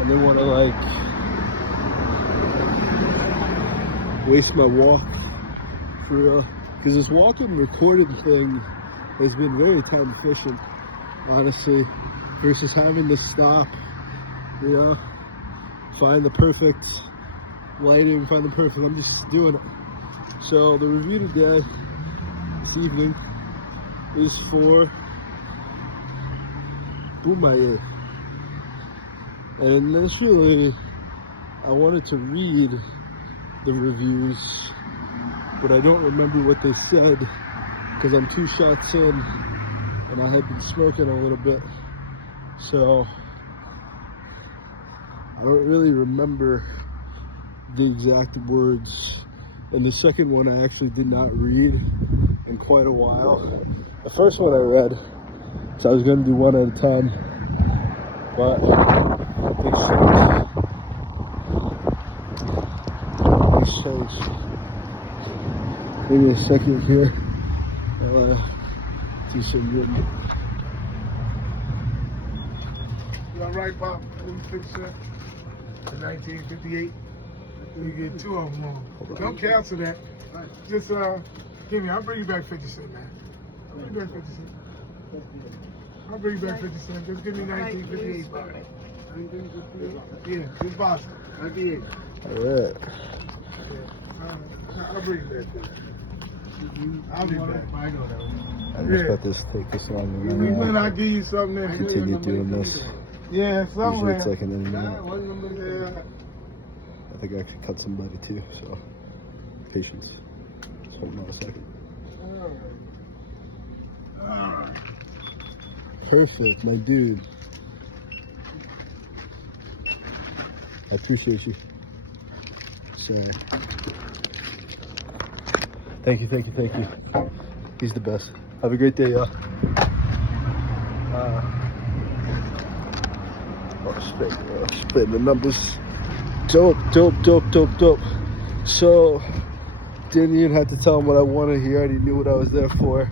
and they want to like waste my walk for real. Because this walking recording thing has been very time efficient, honestly, versus having to stop, you know, find the perfect lighting, find the perfect, I'm just doing it. So the review today, this evening, is for Bumaye. And initially, I wanted to read the reviews, but I don't remember what they said because I'm 2 shots in and I had been smoking a little bit. So I don't really remember the exact words. And the second one I actually did not read in quite a while. The first one I read, so I was going to do one at a time, but it's changed. Give me a second here. I'll do some reading. You all right, Bob? Let me fix that. The 1958. You get 2 of them wrong. Don't cancel that. Just give me. I'll bring you back 50 cents, man. I'll bring you back 50 cents. I'll bring you back 50 cents. Just give me 1958, Bob. Yeah, just Boston. 98. All right. I'll bring you back. I'll be back. I know that one. I just let this take this long. When I give you something there. Continue doing this. Yeah, somewhere. Usually it's like an minute. Yeah. I think I could cut somebody too, so patience. Just hold on a second. Perfect, my dude. I appreciate you. Sorry. Thank you. He's the best. Have a great day, y'all. Spitting the numbers. Dope. So, didn't even have to tell him what I wanted. He already knew what I was there for.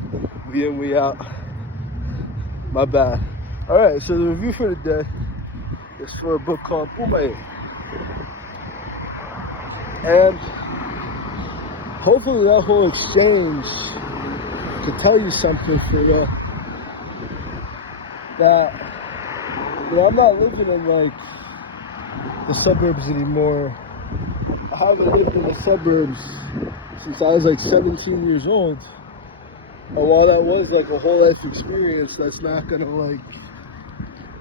We in, we out. My bad. Alright, so the review for today is for a book called Bumaye. And hopefully that whole exchange can tell you something for real. That, you know, I'm not living in like the suburbs anymore. I haven't lived in the suburbs since I was like 17 years old. And while that was like a whole life experience, that's not gonna like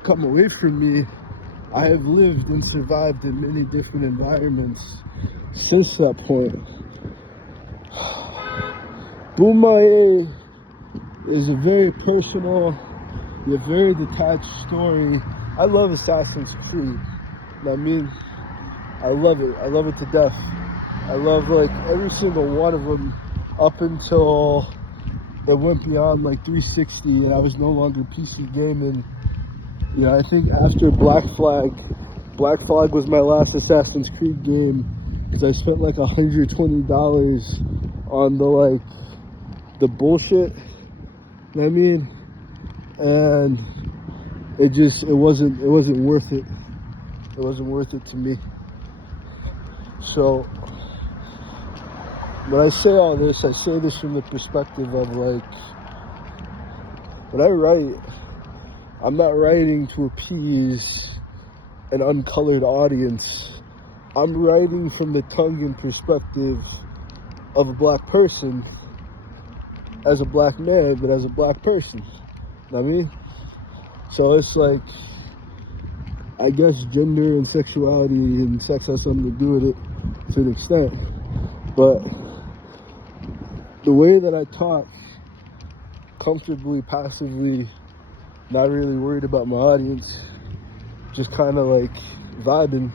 come away from me. I have lived and survived in many different environments since that point. Bumaye is a very personal, a very detached story. I love Assassin's Creed. I mean, I love it. I love it to death. I love like every single one of them up until it went beyond like 360 and I was no longer PC gaming. You know, I think after Black Flag was my last Assassin's Creed game because I spent like $120 on the bullshit. You know what I mean? And it wasn't worth it. It wasn't worth it to me. So when I say all this, I say this from the perspective of like, when I write, I'm not writing to appease an uncolored audience. I'm writing from the tongue and perspective of a black person, as a black man, but as a black person. You know what I mean? So it's like, I guess gender and sexuality and sex has something to do with it to an extent. But the way that I talk, comfortably, passively, not really worried about my audience, just kind of like vibing,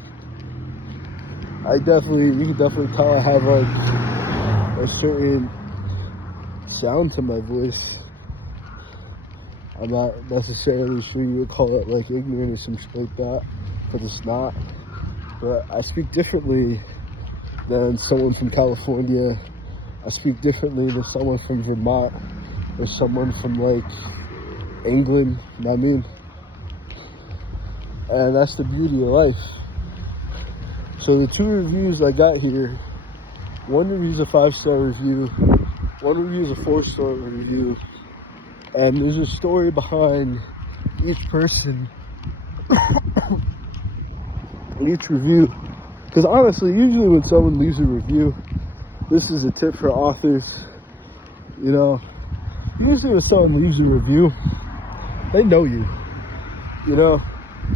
you can definitely tell I have like a certain sound to my voice. I'm not necessarily sure you would call it like ignorant or some shit like that, because it's not. But I speak differently than someone from California. I speak differently than someone from Vermont or someone from like England. You know what I mean? And that's the beauty of life. So the 2 reviews I got here, one review is a 5-star review, one review is a 4-star review, and there's a story behind each person, each review. Because honestly, usually when someone leaves a review, this is a tip for authors, you know, usually when someone leaves a review, they know you, you know,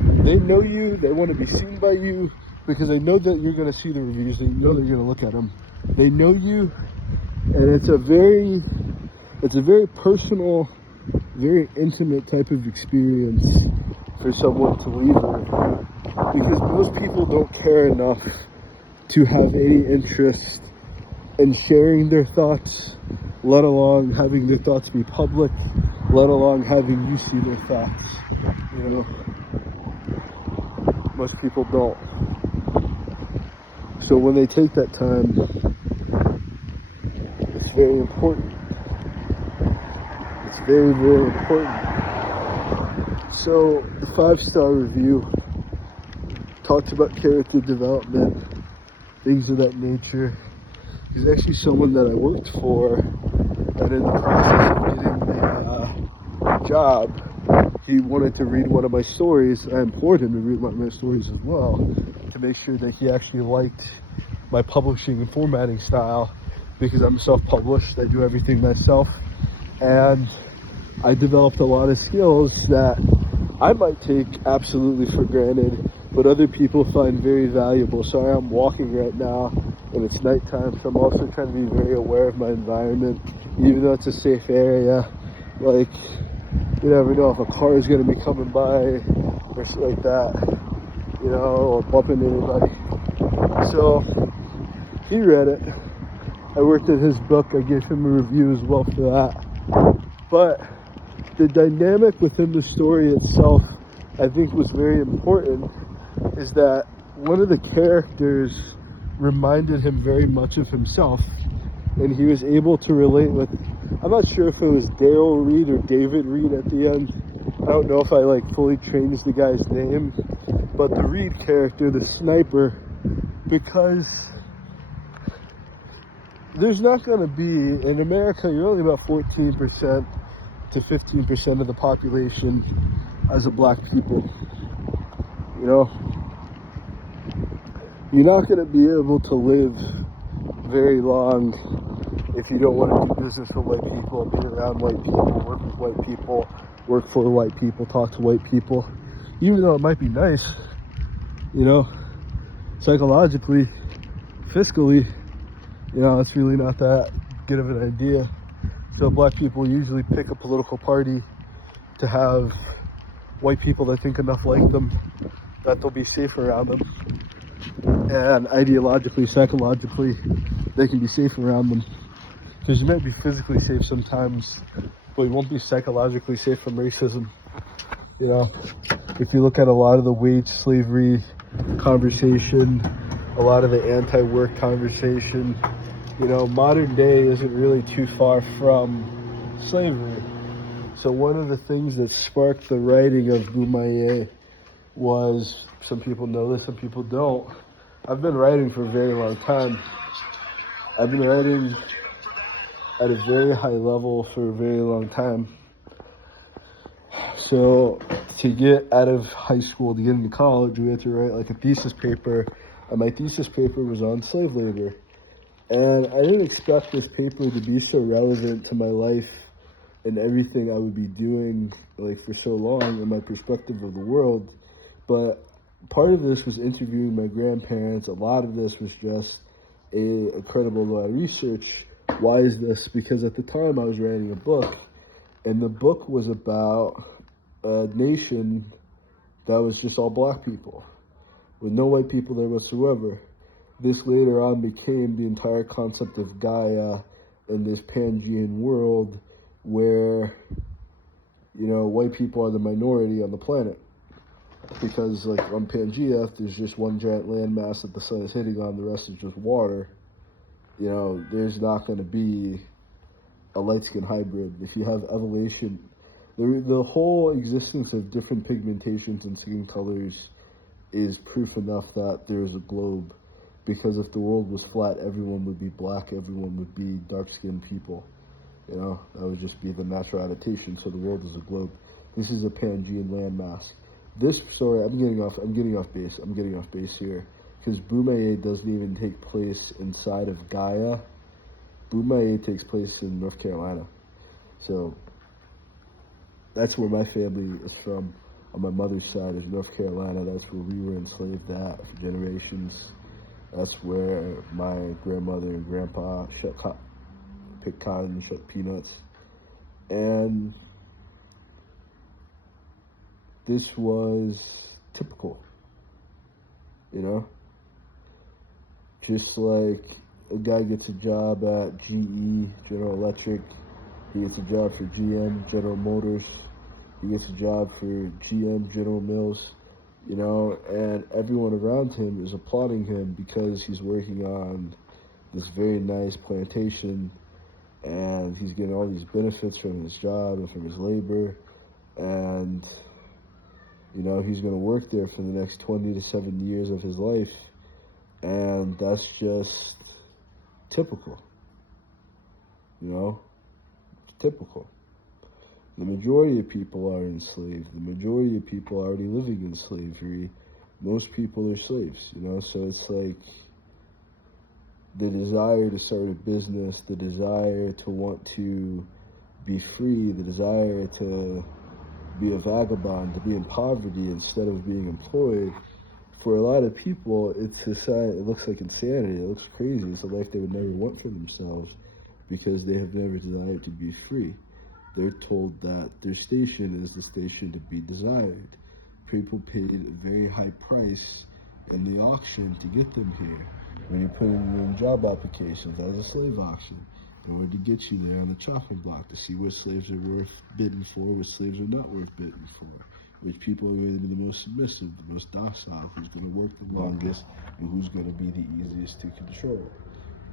they know you, they want to be seen by you, because they know that you're going to see the reviews, they know that you're going to look at them, they know you, and it's a very personal, very intimate type of experience for someone to leave a review, because most people don't care enough to have any interest in sharing their thoughts, let alone having their thoughts be public, let alone having you see their thoughts, you know. Most people don't. So when they take that time, it's very important. It's very, very important. So the 5-star review talks about character development, things of that nature. He's actually someone that I worked for, and in the process of getting the job, he wanted to read one of my stories. I implored him to read one of my stories as well, to make sure that he actually liked my publishing and formatting style, because I'm self-published, I do everything myself, and I developed a lot of skills that I might take absolutely for granted, but other people find very valuable. So I am walking right now, and it's nighttime, so I'm also trying to be very aware of my environment, even though it's a safe area. Like, you never know if a car is going to be coming by or shit like that, you know, or bumping anybody. So he read it. I worked at his book. I gave him a review as well for that. But the dynamic within the story itself, I think, was very important, is that one of the characters reminded him very much of himself, and he was able to relate with, I'm not sure if it was Daryl Reed or David Reed at the end. I don't know if I fully changed the guy's name, but the Reed character, the sniper, because there's not going to be, in America, you're only about 14% to 15% of the population as a black people, you know. You're not going to be able to live very long if you don't want to do business with white people, be around white people, work with white people, work for white people, talk to white people, even though it might be nice, you know, psychologically, fiscally, you know, it's really not that good of an idea. So black people usually pick a political party to have white people that think enough like them that they'll be safe around them. And ideologically, psychologically, they can be safe around them. Because you might be physically safe sometimes, but you won't be psychologically safe from racism. You know, if you look at a lot of the wage slavery conversation, a lot of the anti-work conversation, you know, modern day isn't really too far from slavery. So one of the things that sparked the writing of Bumaye was, some people know this, some people don't, I've been writing for a very long time. I've been writing at a very high level for a very long time. So to get out of high school, to get into college, we had to write a thesis paper, and my thesis paper was on slave labor. And I didn't expect this paper to be so relevant to my life and everything I would be doing for so long and my perspective of the world. But part of this was interviewing my grandparents. A lot of this was just a incredible amount of research. Why is this? Because at the time I was writing a book, and the book was about a nation that was just all black people, with no white people there whatsoever. This later on became the entire concept of Gaia in this Pangean world where, you know, white people are the minority on the planet. Because on Pangea, there's just one giant landmass that the sun is hitting on, the rest is just water. You know, there's not going to be a light skin hybrid. If you have The whole existence of different pigmentations and skin colors is proof enough that there's a globe. Because if the world was flat, everyone would be black, everyone would be dark-skinned people. You know, that would just be the natural adaptation. So the world is a globe. This is a Pangean landmass. I'm getting off base here. Because Bumaye doesn't even take place inside of Gaia. Bumaye takes place in North Carolina. So that's where my family is from. On my mother's side is North Carolina. That's where we were enslaved at for generations. That's where my grandmother and grandpa picked cotton and shucked peanuts. And this was typical, you know? Just like a guy gets a job at GE, General Electric, he gets a job for GM, General Motors, he gets a job for GM, General Mills, you know, and everyone around him is applauding him because he's working on this very nice plantation and he's getting all these benefits from his job and from his labor, and, you know, he's going to work there for the next 20 to 7 years of his life, and that's just typical, you know, typical. The majority of people are enslaved. The majority of people are already living in slavery. Most people are slaves, you know, so it's like the desire to start a business, the desire to want to be free, the desire to be a vagabond, to be in poverty instead of being employed. For a lot of people, it looks like insanity. It looks crazy. It's a life they would never want for themselves because they have never desired to be free. They're told that their station is the station to be desired. People paid a very high price in the auction to get them here. When you put in job applications, that was a slave auction in order to get you there on the chopping block to see which slaves are worth bidding for, which slaves are not worth bidding for, which people are going to be the most submissive, the most docile, who's going to work the longest, and who's going to be the easiest to control,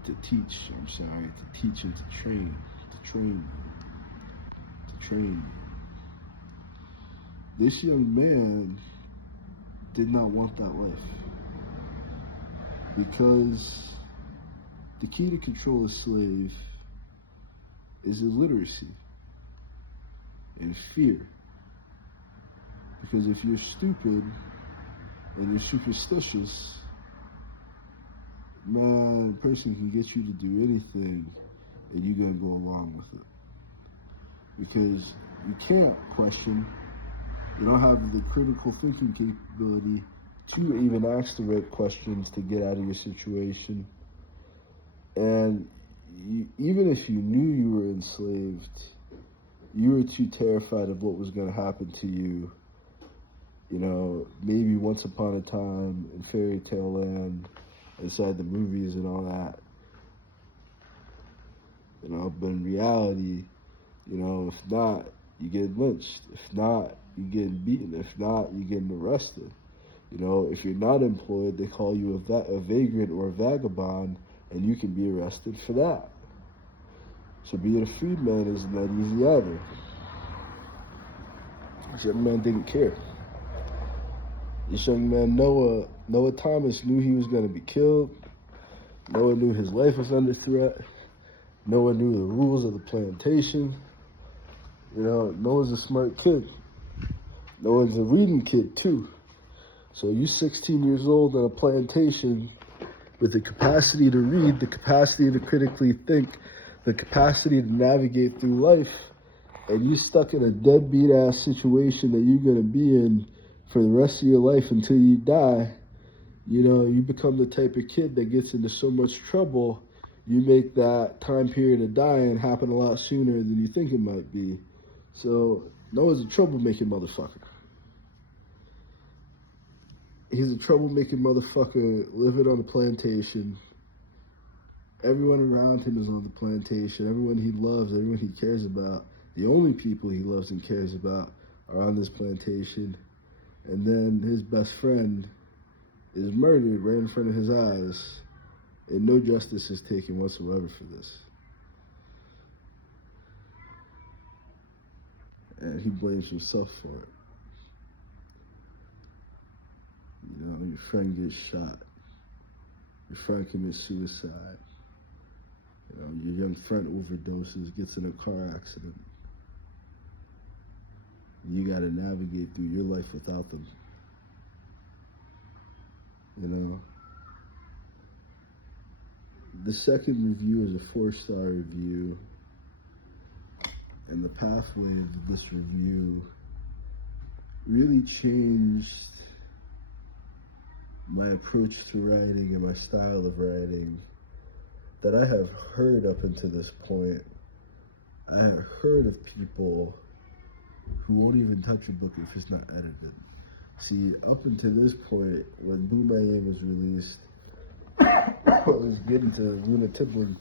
to teach and to train, to train. This young man did not want that life because the key to control a slave is illiteracy and fear. Because if you're stupid and you're superstitious, man, a person can get you to do anything and you're gonna go along with it. Because you can't question, you don't have the critical thinking capability to even ask the right questions to get out of your situation. And even if you knew you were enslaved, you were too terrified of what was going to happen to you. You know, maybe once upon a time in fairy tale land, inside the movies and all that. You know, but in reality, you know, if not, you get lynched. If not, you get beaten. If not, you get arrested. You know, if you're not employed, they call you a vagrant or a vagabond, and you can be arrested for that. So being a freedman isn't that easy either. This young man didn't care. This young man, Noah Thomas, knew he was going to be killed. Noah knew his life was under threat. Noah knew the rules of the plantation. You know, Noah's a smart kid. Noah's a reading kid, too. So you 16 years old on a plantation with the capacity to read, the capacity to critically think, the capacity to navigate through life, and you're stuck in a deadbeat-ass situation that you're going to be in for the rest of your life until you die, you know, you become the type of kid that gets into so much trouble, you make that time period of dying happen a lot sooner than you think it might be. So Noah's a troublemaking motherfucker. He's a troublemaking motherfucker living on a plantation. Everyone around him is on the plantation. Everyone he loves, everyone he cares about, the only people he loves and cares about are on this plantation. And then his best friend is murdered right in front of his eyes, and no justice is taken whatsoever for this. and he blames himself for it. You know, your friend gets shot. Your friend commits suicide. You know, your young friend overdoses, gets in a car accident. You got to navigate through your life without them. You know? The second review is a 4-star review. And the pathway of this review really changed my approach to writing and my style of writing that I have heard up until this point. I have heard of people who won't even touch a book if it's not edited. See, up until this point, when Bumaye was released, I was getting to Luna Tibling.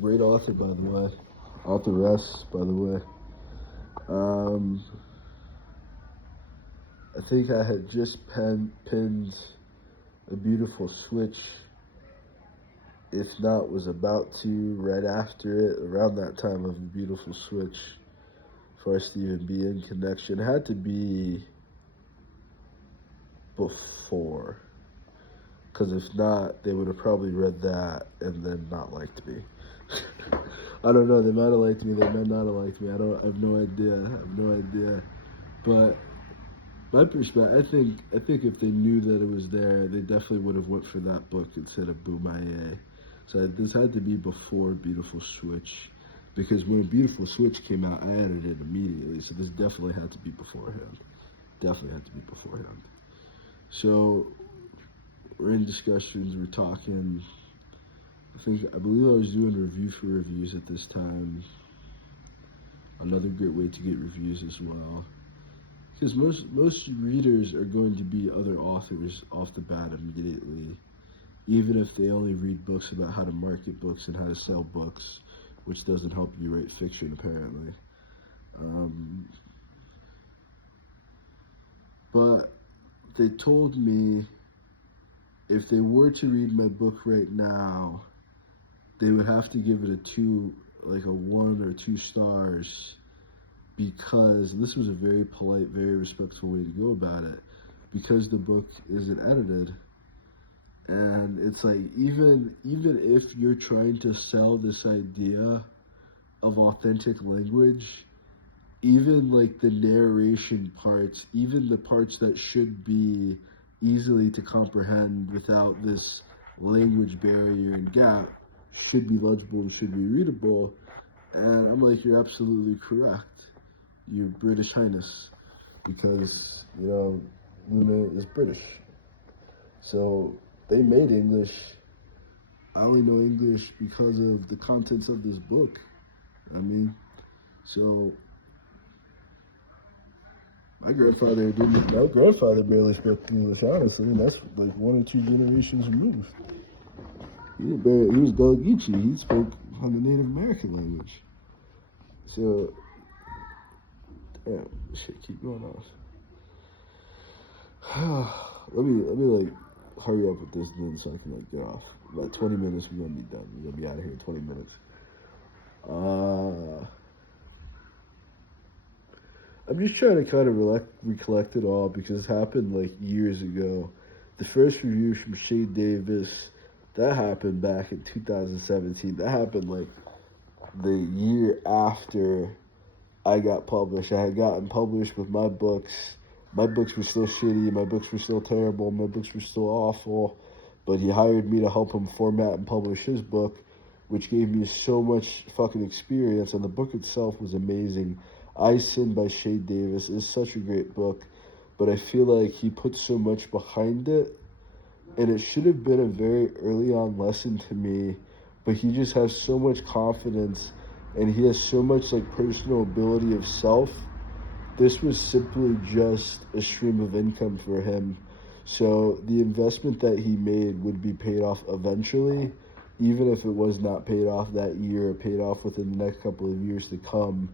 Great author, by the way. Authoress, by the way. I think I had just pinned A Beautiful Switch, if not was about to, right after it, around that time of A Beautiful Switch, for us to even be in connection. It had to be before, because if not, they would have probably read that and then not liked me. I don't know, they might have liked me, they might not have liked me, I have no idea, but my perspective, I think if they knew that it was there, they definitely would have went for that book instead of Bumaye. So this had to be before Beautiful Switch, because when Beautiful Switch came out, I edited it immediately, so this definitely had to be beforehand. So we're in discussions, we're talking. I believe I was doing review for reviews at this time. Another great way to get reviews as well. Because most readers are going to be other authors off the bat immediately, even if they only read books about how to market books and how to sell books, which doesn't help you write fiction, apparently. But they told me if they were to read my book right now, they would have to give it a 1 or 2 stars, because this was a very polite, very respectful way to go about it, because the book isn't edited. And it's like, even if you're trying to sell this idea of authentic language, even like the narration parts, even the parts that should be easily to comprehend without this language barrier and gap, should be legible and should be readable. And I'm like, you're absolutely correct, Your British Highness, because, you know, Luna is British. So they made English. I only know English because of the contents of this book. I mean, so my grandfather barely spoke English, honestly, and that's like 1 or 2 generations removed. He was Gullah Geechee. He spoke on the Native American language. So, damn, shit keep going on. let me like hurry up with this then so I can like get off. About 20 minutes, we're gonna be done. We're gonna be out of here in 20 minutes. I'm just trying to kind of recollect it all, because it happened like years ago. The first review from Shay Davis, that happened back in 2017. That happened like the year after I got published. I had gotten published with my books. My books were still shitty. My books were still terrible. My books were still awful. But he hired me to help him format and publish his book, which gave me so much fucking experience. And the book itself was amazing. I Sin by Shay Davis is such a great book, but I feel like he put so much behind it, and it should have been a very early on lesson to me, but he just has so much confidence, and he has so much like personal ability of self. This was simply just a stream of income for him. So the investment that he made would be paid off eventually, even if it was not paid off that year or paid off within the next couple of years to come.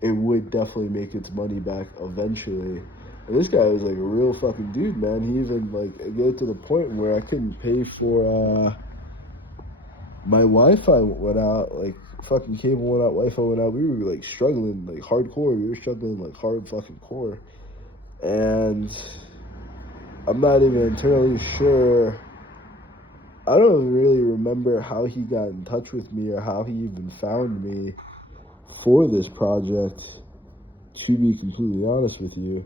It would definitely make its money back eventually. And this guy was like a real fucking dude, man. He even like got to the point where I couldn't pay for my Wi-Fi went out like fucking cable went out, Wi-Fi went out. We were like struggling, like hardcore. We were struggling like hard fucking core. And I'm not even entirely sure. I don't really remember how he got in touch with me or how he even found me for this project, to be completely honest with you.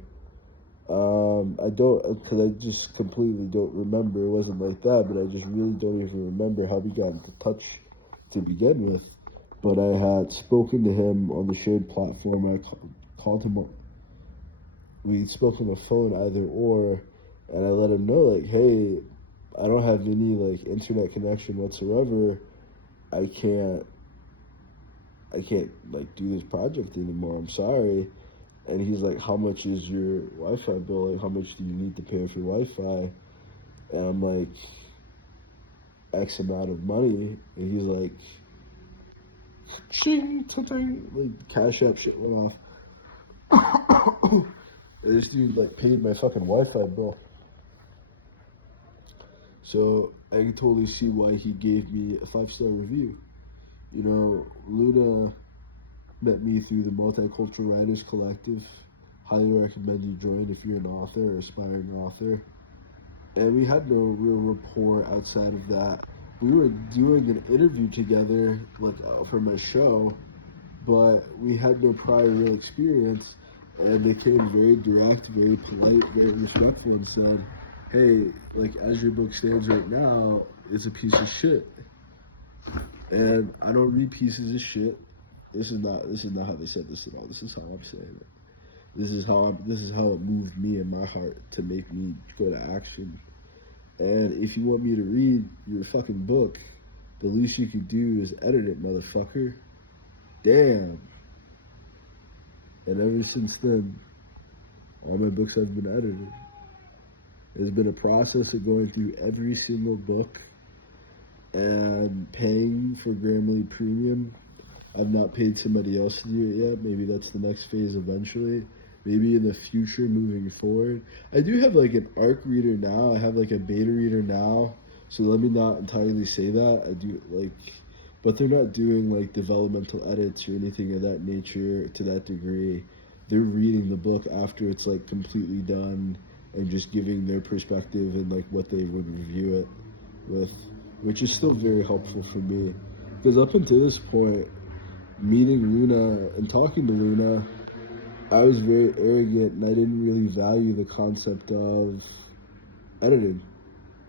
I don't, because I just completely don't remember. It wasn't like that, but I just really don't even remember how we got into touch to begin with. But I had spoken to him on the shared platform. I called him up. We'd spoken on the phone either or, and I let him know, like, hey, I don't have any, like, internet connection whatsoever. I can't, like, do this project anymore. I'm sorry. And he's like, how much is your Wi-Fi bill? Like, how much do you need to pay for Wi-Fi? And I'm like, X amount of money. And he's like, ching, ta-ting. Like, Cash App shit went off. And this dude, like, paid my fucking Wi-Fi bill. So I can totally see why he gave me a 5-star review. You know, Luna met me through the Multicultural Writers Collective. Highly recommend you join if you're an author or aspiring author. And we had no real rapport outside of that. We were doing an interview together, like for my show, but we had no prior real experience. And they came very direct, very polite, very respectful, and said, hey, like, as your book stands right now, it's a piece of shit. And I don't read pieces of shit. This is not how they said this at all. This is how I'm saying it. This is how it moved me in my heart to make me go to action. And if you want me to read your fucking book, the least you can do is edit it, motherfucker. Damn. And ever since then, all my books have been edited. There's been a process of going through every single book and paying for Grammarly Premium. I've not paid somebody else to do it yet. Maybe that's the next phase eventually. Maybe in the future moving forward. I do have like an ARC reader now. I have like a beta reader now. So let me not entirely say that. I do like, but they're not doing like developmental edits or anything of that nature to that degree. They're reading the book after it's like completely done and just giving their perspective and like what they would review it with, which is still very helpful for me. Because up until this point, meeting Luna and talking to Luna, I was very arrogant and I didn't really value the concept of editing.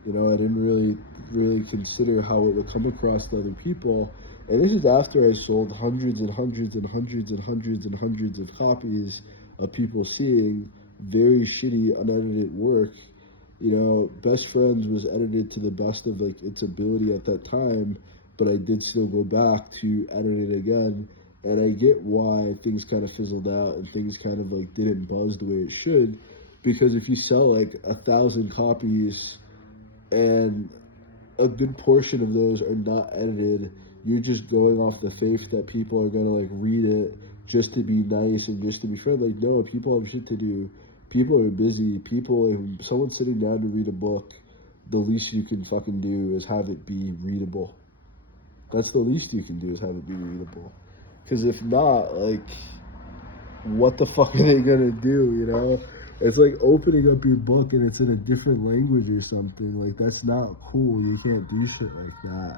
You know, I didn't really consider how it would come across to other people. And this is after I sold hundreds and hundreds and hundreds and hundreds and hundreds of copies of people seeing very shitty unedited work. You know, Best Friends was edited to the best of like its ability at that time, but I did still go back to edit it again. And I get why things kind of fizzled out and things kind of like didn't buzz the way it should, because if you sell like 1,000 copies and a good portion of those are not edited, you're just going off the faith that people are gonna like read it just to be nice and just to be friendly. Like, no, people have shit to do. People are busy. People, if someone's sitting down to read a book, the least you can fucking do is have it be readable. That's the least you can do, is have it be readable. Because if not, like, what the fuck are they gonna do, you know? It's like opening up your book and it's in a different language or something. Like, that's not cool. You can't do shit like that.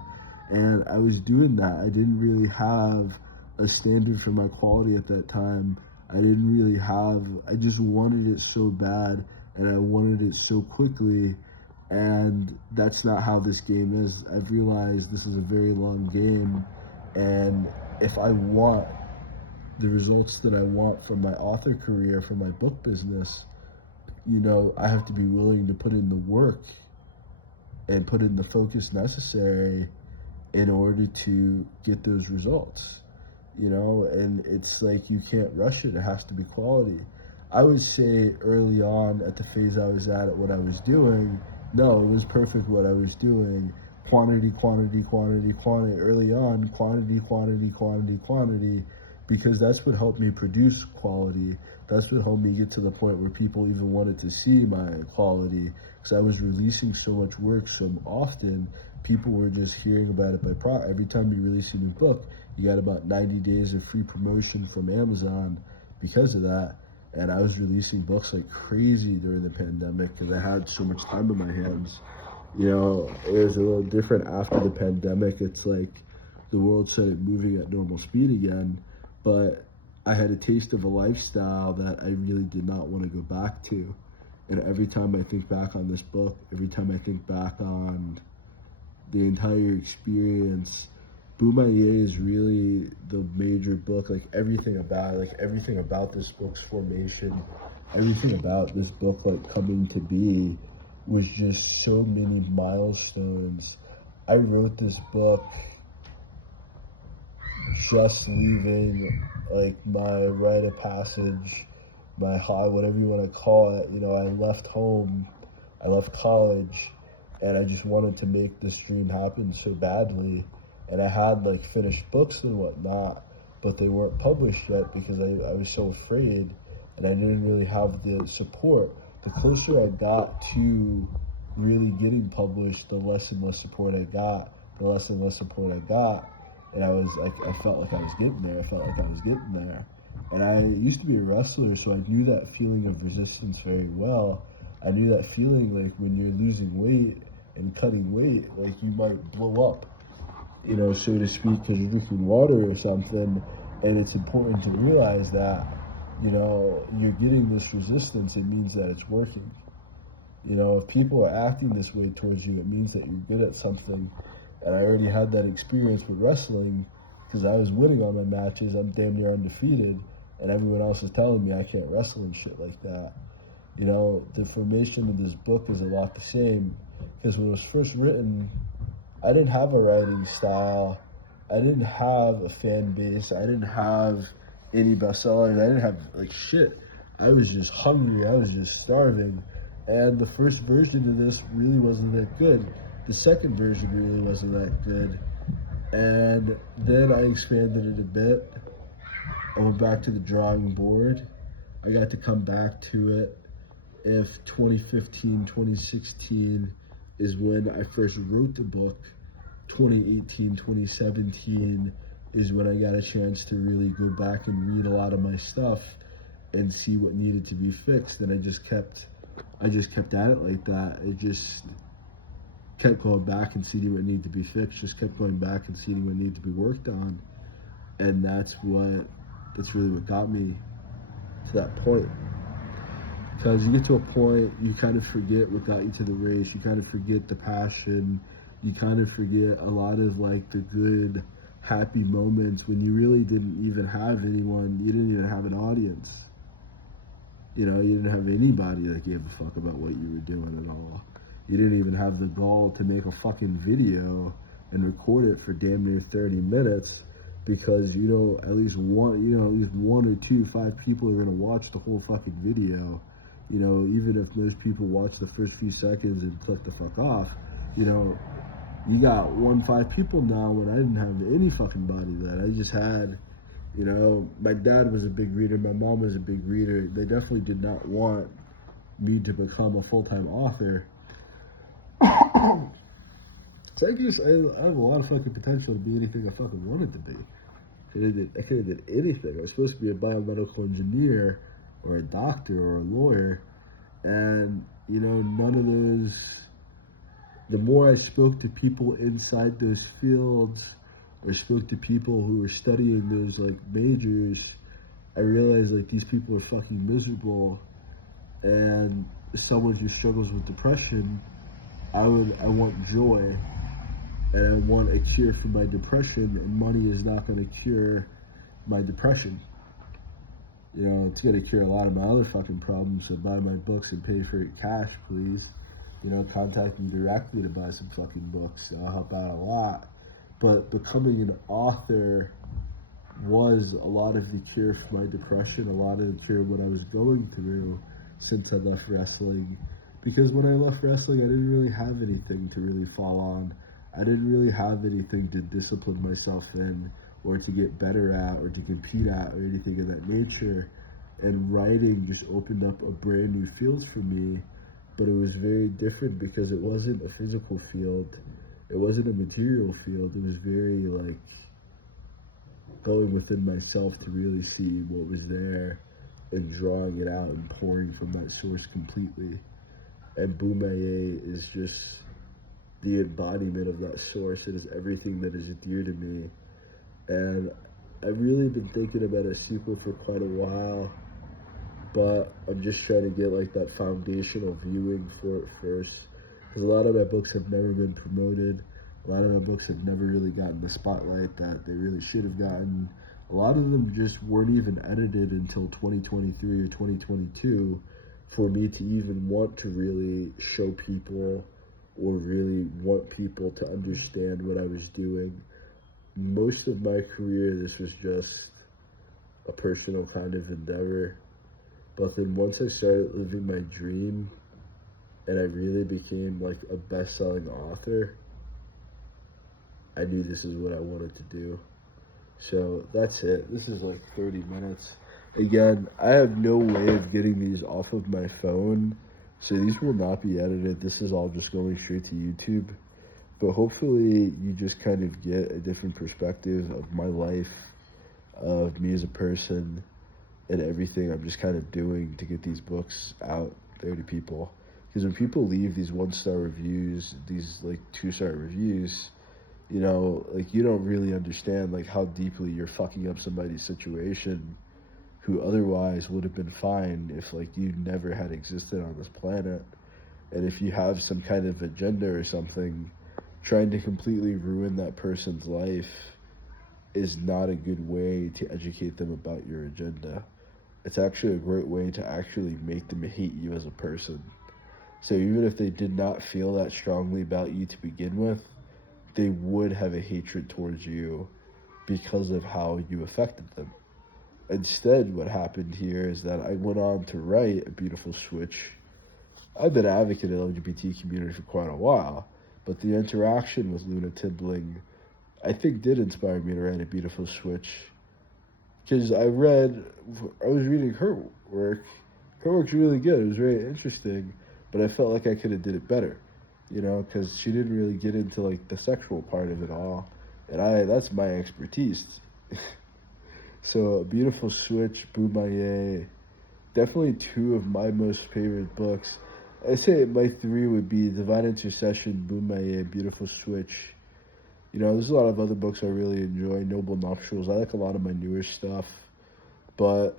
And I was doing that. I didn't really have a standard for my quality at that time. I just wanted it so bad and I wanted it so quickly. And that's not how this game is. I've realized this is a very long game. And if I want the results that I want from my author career, from my book business, you know, I have to be willing to put in the work and put in the focus necessary in order to get those results, you know, and it's like you can't rush it. It has to be quality. I would say early on at the phase I was at what I was doing, no, it was perfect what I was doing. Quantity, quantity, quantity, quantity. Early on, quantity, quantity, quantity, quantity, because that's what helped me produce quality. That's what helped me get to the point where people even wanted to see my quality, because I was releasing so much work so often. People were just hearing about it every time you release a new book, You got about 90 days of free promotion from Amazon because of that. And I was releasing books like crazy during the pandemic because I had so much time in my hands. You know, it was a little different after the pandemic. It's like the world started moving at normal speed again, but I had a taste of a lifestyle that I really did not want to go back to. And every time I think back on this book, every time I think back on the entire experience, Bumaye is really the major book. Like everything about this book's formation, everything about this book like coming to be was just so many milestones. I wrote this book just leaving like my rite of passage, my whatever you want to call it. You know, I left home, I left college, and I just wanted to make this dream happen so badly. And I had like finished books and whatnot, but they weren't published yet because I was so afraid and I didn't really have the support. The closer I got to really getting published, the less and less support I got, the less and less support I got. And I was like, I felt like I was getting there. I felt like I was getting there. And I used to be a wrestler, so I knew that feeling of resistance very well. I knew that feeling like when you're losing weight and cutting weight, like you might blow up, you know, so to speak, because you're drinking water or something. And it's important to realize that, you know, you're getting this resistance, it means that it's working. You know, if people are acting this way towards you, it means that you're good at something. And I already had that experience with wrestling because I was winning all my matches. I'm damn near undefeated, and everyone else is telling me I can't wrestle and shit like that. You know, the formation of this book is a lot the same because when it was first written, I didn't have a writing style. I didn't have a fan base. I didn't have any bestsellers. I didn't have like shit. I was just hungry. I was just starving. And the first version of this really wasn't that good. The second version really wasn't that good. And then I expanded it a bit. I went back to the drawing board. I got to come back to it. If 2015, 2016 is when I first wrote the book, 2018, 2017 is when I got a chance to really go back and read a lot of my stuff and see what needed to be fixed. And I just kept at it like that. It just kept going back and seeing what needed to be fixed, just kept going back and seeing what needed to be worked on. And that's really what got me to that point. Because you get to a point, you kind of forget what got you to the race, you kind of forget the passion, you kind of forget a lot of like the good, happy moments when you really didn't even have anyone, you didn't even have an audience. You know, you didn't have anybody that gave a fuck about what you were doing at all. You didn't even have the gall to make a fucking video and record it for damn near 30 minutes because, you know, at least one or two, 5 people are going to watch the whole fucking video. You know, even if most people watch the first few seconds and click the fuck off, you know, you got 5 people now when I didn't have any fucking body that. I just had, you know, my dad was a big reader, my mom was a big reader. They definitely did not want me to become a full-time author. So I have a lot of fucking potential to be anything I fucking wanted to be. I could have did anything. I was supposed to be a biomedical engineer or a doctor or a lawyer, and you know, none of those. The more I spoke to people inside those fields, or spoke to people who were studying those like majors, I realized like these people are fucking miserable, and as someone who struggles with depression, I want joy, and I want a cure for my depression, and money is not going to cure my depression. You know, it's going to cure a lot of my other fucking problems, so buy my books and pay for it cash, please. You know, contact me directly to buy some fucking books. I'll help out a lot. But becoming an author was a lot of the cure for my depression, a lot of the cure of what I was going through since I left wrestling. Because when I left wrestling, I didn't really have anything to really fall on. I didn't really have anything to discipline myself in, or to get better at, or to compete at, or anything of that nature. And writing just opened up a brand new field for me, but it was very different because it wasn't a physical field. It wasn't a material field. It was very like, going within myself to really see what was there and drawing it out and pouring from that source completely. And Bumaye is just the embodiment of that source. It is everything that is dear to me. And I've really been thinking about a sequel for quite a while, but I'm just trying to get like that foundational viewing for it first. Because a lot of my books have never been promoted. A lot of my books have never really gotten the spotlight that they really should have gotten. A lot of them just weren't even edited until 2023 or 2022 for me to even want to really show people or really want people to understand what I was doing. Most of my career, this was just a personal kind of endeavor. But then once I started living my dream and I really became like a best-selling author, I knew this is what I wanted to do. So that's it. This is like 30 minutes. Again, I have no way of getting these off of my phone, so these will not be edited. This is all just going straight to YouTube. But hopefully you just kind of get a different perspective of my life, of me as a person, and everything I'm just kind of doing to get these books out there to people. Because when people leave these 1-star reviews, these like 2-star reviews, you know, like you don't really understand like how deeply you're fucking up somebody's situation who otherwise would have been fine if like you never had existed on this planet. And if you have some kind of agenda or something, trying to completely ruin that person's life is not a good way to educate them about your agenda. It's actually a great way to actually make them hate you as a person. So even if they did not feel that strongly about you to begin with, they would have a hatred towards you because of how you affected them. Instead, what happened here is that I went on to write A Beautiful Switch. I've been an advocate of the LGBT community for quite a while, but the interaction with Luna Tibling, I think, did inspire me to write A Beautiful Switch. Because I was reading her work. Her work's really good. It was very interesting, but I felt like I could have did it better, you know, because she didn't really get into like the sexual part of it all, and that's my expertise. So A Beautiful Switch, Bumaye, definitely 2 of my most favorite books. I say my 3 would be Divine Intercession, Bumaye, Beautiful Switch. You know, there's a lot of other books I really enjoy. Noble Nuptials. I like a lot of my newer stuff, but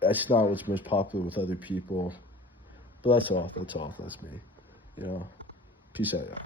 that's not what's most popular with other people. But that's all. That's me. You know, peace out, y'all.